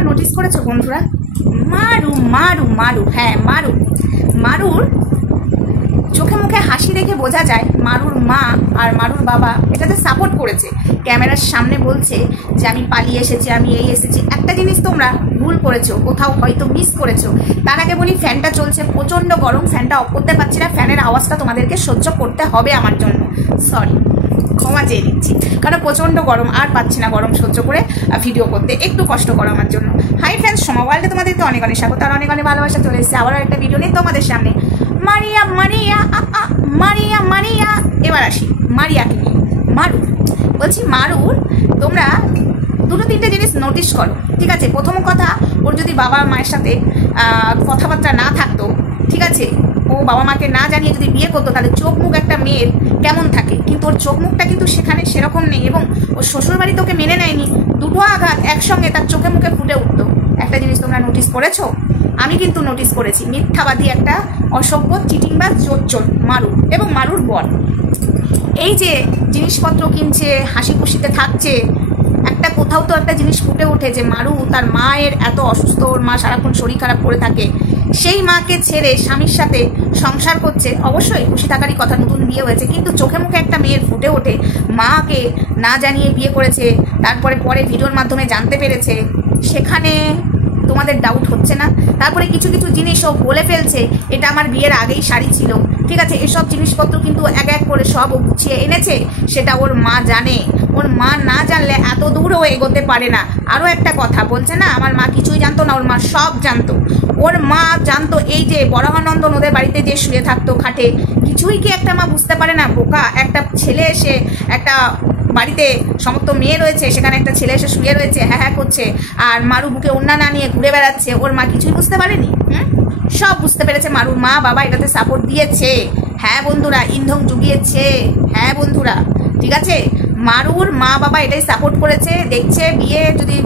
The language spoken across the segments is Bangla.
তোমরা নোটিস করেছো বন্ধুরা? মারু মারু মারু, হ্যাঁ মারু, মারুর চোখে মুখে হাসি দেখে বোঝা যায় মারুর মা আর মারুর বাবা এটাতে সাপোর্ট করেছে। ক্যামেরার সামনে বলছে যে আমি পালিয়ে এসেছি, আমি এই এসেছি। একটা জিনিস তোমরা ভুল করেছো, কোথাও হয়তো মিস করেছো। তার আগে বলি, ফ্যানটা চলছে, প্রচণ্ড গরম, ফ্যানটা অফ করতে পারছি না, ফ্যানের আওয়াজটা তোমাদেরকে সহ্য করতে হবে আমার জন্য, সরি, ক্ষমা চেয়ে দিচ্ছি, কারণ প্রচণ্ড গরম, আর পাচ্ছি না গরম সহ্য করে ভিডিও করতে, একটু কষ্ট করো আমার জন্য। হাই ফ্রেন্ডস, সোমা ওয়ার্ল্ডে তোমাদেরকে অনেক অনেক স্বাগত আর অনেক অনেক ভালোবাসা। চলে এসেছে আবারও একটা ভিডিও নিয়ে তোমাদের সামনে। মারিয়া মারিয়া মারিয়া মারিয়া, এবার আসি মারিয়াকে নিয়ে। মারু বলছি, মারুর তোমরা দুটো তিনটে জিনিস নোটিস করো, ঠিক আছে? প্রথম কথা, ওর যদি বাবা মায়ের সাথে কথাবার্তা না থাকতো, ঠিক আছে, ও বাবা মাকে না জানিয়ে যদি বিয়ে করতো, তাহলে চোখ মুখ একটা মেয়ের কেমন থাকে, কিন্তু ওর চোখ মুখটা কিন্তু সেখানে সেরকম নেই, এবং ওর শ্বশুরবাড়ি তোকে মেনে নেয়নি। দুটো আঘাত একসঙ্গে তার চোখে মুখে ফুটে উঠতো। একটা জিনিস তোমরা নোটিস করেছো? আমি কিন্তু নোটিস করেছি, মিথ্যাবাদী একটা অসভ্য চিটিংবাজ জোচ্চোর মারু এবং মারুর বর। এই যে জিনিসপত্র কিনছে, হাসি খুশিতে থাকছে, একটা কোথাও তো একটা জিনিস ফুটে ওঠে যে মারু তার মায়ের এত অসুস্থ, ওর মা সারাক্ষণ শরীর খারাপ করে থাকে, সেই মাকে ছেড়ে স্বামীর সাথে সংসার করছে। অবশ্যই খুশি থাকারই কথা, নতুন বিয়ে হয়েছে, কিন্তু চোখে মুখে একটা মেয়ের ফুটে ওঠে মাকে না জানিয়ে বিয়ে করেছে, তারপরে পরে ভিডিওর মাধ্যমে জানতে পেরেছে, সেখানে তোমাদের ডাউট হচ্ছে না? তারপরে কিছু কিছু জিনিসও বলে ফেলছে, এটা আমার বিয়ের আগেই শাড়ি ছিল, ঠিক আছে? এসব জিনিসপত্র কিন্তু এক এক করে সব গুছিয়ে এনেছে, সেটা ওর মা জানে। ওর মা না জানলে এত দূরও এগোতে পারে না। আরও একটা কথা বলছে না, আমার মা কিছুই জানতো না, ওর মা সব জানতো। ওর মা জানতো এই যে বরাহানন্দন ওদের বাড়িতে যে শুয়ে থাকতো খাটে, কিছুই কি একটা মা বুঝতে পারে না? বোকা একটা ছেলে এসে, একটা বাড়িতে সমস্ত মেয়ে রয়েছে, সেখানে একটা ছেলে এসে শুয়ে রয়েছে, হ্যাঁ হ্যাঁ করছে, আর মারু বুকে ওড়না না নিয়ে ঘুরে বেড়াচ্ছে, ওর মা কিছুই বুঝতে পারেনি? সব বুঝতে পেরেছে, মারুর মা বাবা এটাতে সাপোর্ট দিয়েছে। হ্যাঁ বন্ধুরা, ইন্ধন জুগিয়েছে, হ্যাঁ বন্ধুরা, ঠিক আছে? মারুর মা বাবা এটাই সাপোর্ট করেছে। দেখছে বিয়ে যদি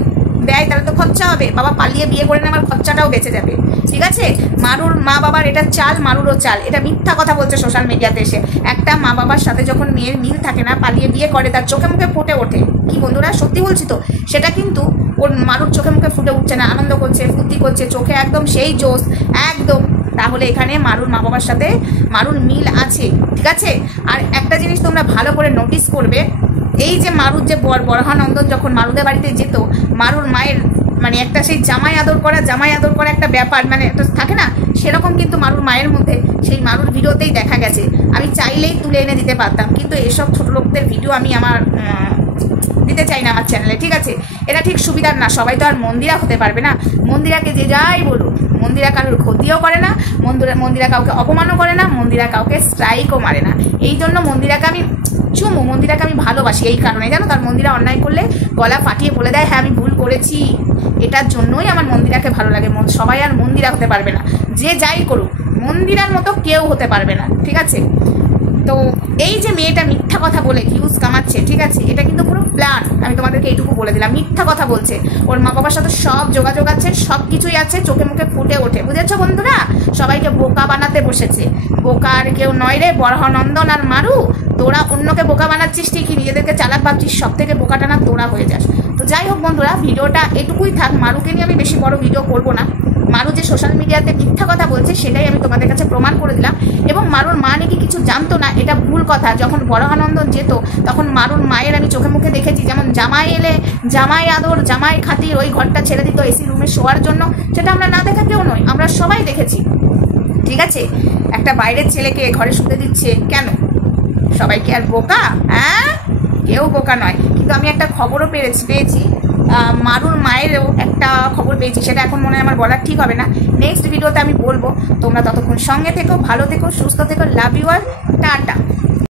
দেয় তাহলে তো খরচা হবে, বাবা পালিয়ে বিয়ে করে নেওয়ার খরচাটাও বেঁচে যাবে, ঠিক আছে? মারুর মা বাবার এটা চাল, মারুরও চাল। এটা মিথ্যা কথা বলছে সোশ্যাল মিডিয়াতে এসে। একটা মা বাবার সাথে যখন মেয়ের মিল থাকে না, পালিয়ে বিয়ে করে, তার চোখে মুখে ফুটে ওঠে। কি বন্ধুরা, সত্যি বলছি তো, সেটা কিন্তু ওর মারুর চোখে মুখে ফুটে উঠছে না, আনন্দ করছে, ফুর্তি করছে, চোখে একদম সেই জোশ একদম। তাহলে এখানে মারুর মা বাবার সাথে মারুর মিল আছে, ঠিক আছে? আর একটা জিনিস তোমরা ভালো করে নোটিস করবে, এই যে মারুর যে বরাহানন্দন যখন মারুদের বাড়িতে যেত, মারুর মায়ের মানে একটা সেই জামাই আদর করা একটা ব্যাপার মানে একটা থাকে না, সেরকম কিন্তু মারুর মায়ের মধ্যে সেই মারুর ভিডিওতেই দেখা গেছে। আমি চাইলেই তুলে এনে দিতে পারতাম, কিন্তু এসব ছোট লোকদের ভিডিও আমি আমার দিতে চাই না আমার চ্যানেলে, ঠিক আছে? এটা ঠিক সুবিধার না। সবাই তো আর মন্দিরা হতে পারবে না। মন্দিরাকে যে যাই বলুন, মন্দিরা কারোর ক্ষতিও করে না, মন্দিরা কাউকে অপমানও করে না, মন্দিরা কাউকে স্ট্রাইকও মারে না। এই জন্য মন্দিরাকে আমি মন্দিরাকে আমি ভালোবাসি এই কারণে, জানো? তার মন্দিরা অন্যায় করলে গলা ফাটিয়ে বলে দেয়, হ্যাঁ আমি ভুল করেছি। এটার জন্যই আমার মন্দিরাকে ভালো লাগে। সবাই আর মন্দিরা হতে পারবে না, যে যাই করুক, মন্দিরার মতো কেউ হতে পারবে না, ঠিক আছে? তো এই যে মেয়েটা মিথ্যা কথা বলে ভিউজ কামাচ্ছে, ঠিক আছে, এটা কিন্তু পুরো প্ল্যান। আমি তোমাদেরকে এইটুকু বলে দিলাম, মিথ্যা কথা বলছে। ওর মা বাবার সাথে সব যোগাযোগ আছে, সব কিছুই আছে, চোখে মুখে ফুটে ওঠে, বুঝেছো বন্ধুরা? সবাইকে বোকা বানাতে বসেছে। বোকা আর কেউ নয় রে, বরাহানন্দন আর মারু। তোরা অন্যকে বোকা বানাচ্ছিস ঠিকই, নিজেদেরকে চালাক ভাবছিস, সব থেকে বোকাটা না তোরা হয়ে যাস। তো যাই হোক বন্ধুরা, ভিডিওটা এটুকুই থাক। মারুকে নিয়ে আমি বেশি বড় ভিডিও করবো না। মারু যে সোশ্যাল মিডিয়াতে মিথ্যা কথা বলছে, সেটাই আমি তোমাদের কাছে প্রমাণ করে দিলাম। এবং মারুর মা নাকি কিছু জানতো না, এটা ভুল কথা। যখন বরাহানন্দন যেত, তখন মারুর মায়ের আমি চোখে মুখে দেখেছি, যেমন জামাই এলে জামাই আদর, জামাই খাতির, ওই ঘরটা ছেড়ে দিত এসি রুমে শোয়ার জন্য। সেটা আমরা না দেখা কেউ নয়, আমরা সবাই দেখেছি, ঠিক আছে? একটা বাইরের ছেলেকে ঘরে শুতে দিচ্ছে কেন? সবাই কি আর বোকা? হ্যাঁ, কেউ বোকা নয়। কিন্তু আমি একটা খবরও পেয়েছি, মারুর মায়েরও একটা খবর পেয়েছি, সেটা এখন মনে হয় আমার বলার ঠিক হবে না, নেক্সট ভিডিওতে আমি বলবো। তোমরা ততক্ষণ সঙ্গে থেকো, ভালো থেকো, সুস্থ থেকো, লাভ ইউ আর, টাটা।